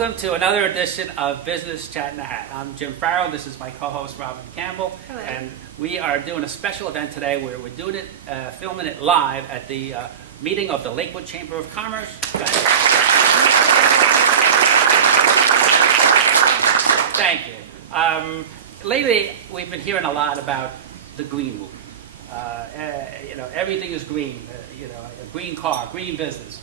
Welcome to another edition of Business Chat in a Hat. I'm Jim Farrell. This is my co-host, Robin Campbell. Hello. And we are doing a special event today where we're doing it, filming it live at the meeting of the Lakewood Chamber of Commerce. Thank you. Lately, we've been hearing a lot about the green movement. Everything is green. A green car, green business.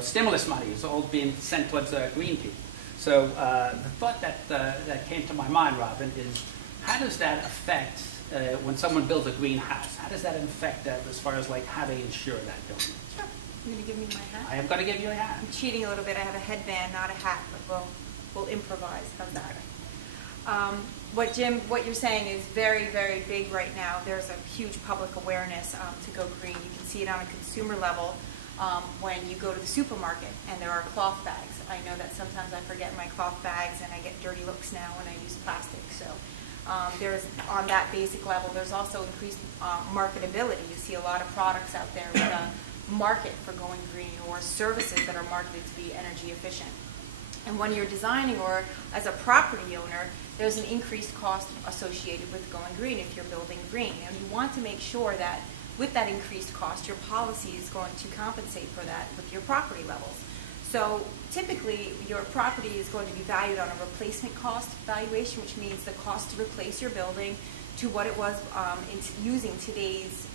Stimulus money is all being sent towards green people. So the thought that came to my mind, Robin, is how does that affect when someone builds a green house? How does that affect as far as like how they insure that building? Sure. You're going to give me my hat? I am going to give you a hat. I'm cheating a little bit. I have a headband, not a hat, but we'll improvise. How's that? What you're saying is very, very big right now. There's a huge public awareness to go green. You can see it on a consumer level when you go to the supermarket and there are cloth bags. I know that sometimes I forget my cloth bags and I get dirty looks now when I use plastic. So there's, on that basic level, there's also increased marketability. You see a lot of products out there with a market for going green or services that are marketed to be energy efficient. And when you're designing or as a property owner, there's an increased cost associated with going green if you're building green. And you want to make sure that with that increased cost, your policy is going to compensate for that with your property levels. So typically, your property is going to be valued on a replacement cost valuation, which means the cost to replace your building to what it was using today's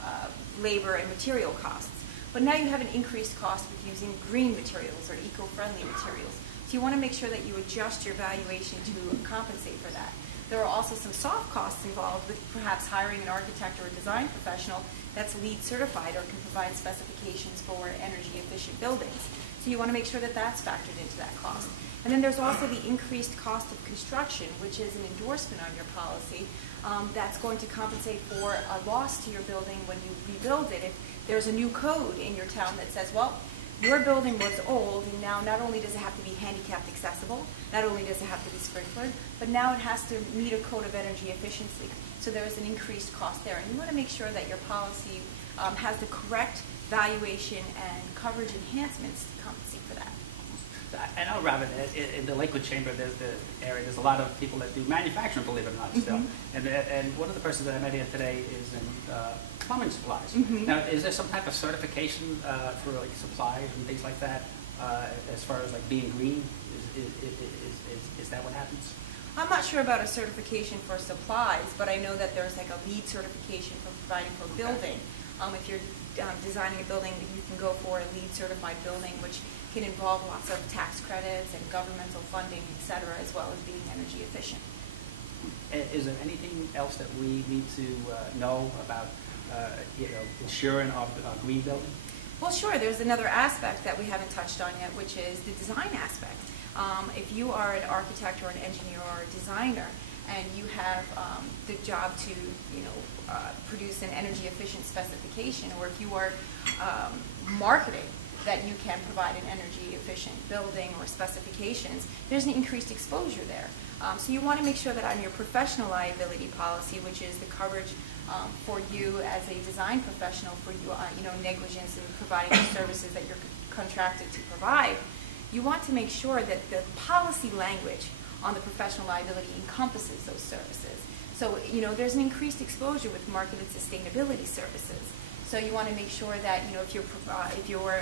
labor and material costs. But now you have an increased cost with using green materials or eco-friendly materials. So you want to make sure that you adjust your valuation to compensate for that. There are also some soft costs involved with perhaps hiring an architect or a design professional that's LEED certified or can provide specifications for energy efficient buildings. So you want to make sure that that's factored into that cost. And then there's also the increased cost of construction, which is an endorsement on your policy that's going to compensate for a loss to your building when you rebuild it. If there's a new code in your town that says, well, your building was old, and now not only does it have to be handicapped accessible, not only does it have to be sprinklered, but now it has to meet a code of energy efficiency. So there is an increased cost there. And you want to make sure that your policy has the correct valuation and coverage enhancements to compensate for that. I know, Robin, in the Lakewood Chamber, there's a lot of people that do manufacturing, believe it or not, still. And one of the persons that I met here today is in plumbing supplies. Now, is there some type of certification for like supplies and things like that as far as like being green? Is that what happens? I'm not sure about a certification for supplies, but I know that there's like a LEED certification for providing for a building. If you're designing a building, you can go for a LEED certified building, which can involve lots of tax credits and governmental funding, et cetera, as well as being energy efficient. Is there anything else that we need to know about insuring our green building? Well, sure. There's another aspect that we haven't touched on yet, which is the design aspect. If you are an architect or an engineer or a designer, and you have the job to, produce an energy efficient specification, or if you are marketing that you can provide an energy efficient building or specifications, there's an increased exposure there. So you want to make sure that on your professional liability policy, which is the coverage for you as a design professional for negligence in providing the services that you're contracted to provide, you want to make sure that the policy language on the professional liability encompasses those services. So, there's an increased exposure with marketed sustainability services. So you want to make sure that, if you're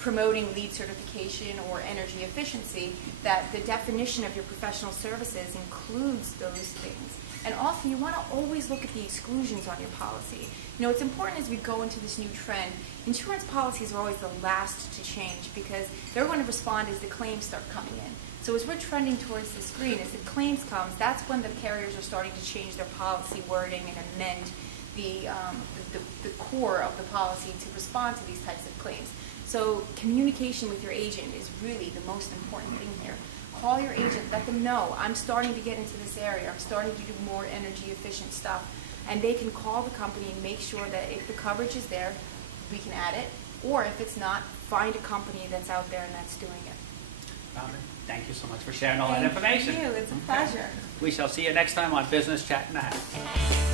promoting LEED certification or energy efficiency, that the definition of your professional services includes those things. And also, you want to always look at the exclusions on your policy. It's important as we go into this new trend, insurance policies are always the last to change because they're going to respond as the claims start coming in. So as we're trending towards this green, as the claims comes, that's when the carriers are starting to change their policy wording and amend the core of the policy to respond to these types of claims. So communication with your agent is really the most important thing here. Call your agent, let them know, I'm starting to get into this area, I'm starting to do more energy efficient stuff. And they can call the company and make sure that if the coverage is there, we can add it. Or if it's not, find a company that's out there and that's doing it. Robin, thank you so much for sharing all that information. Thank you. It's a pleasure. We shall see you next time on Business Chat in a Hat.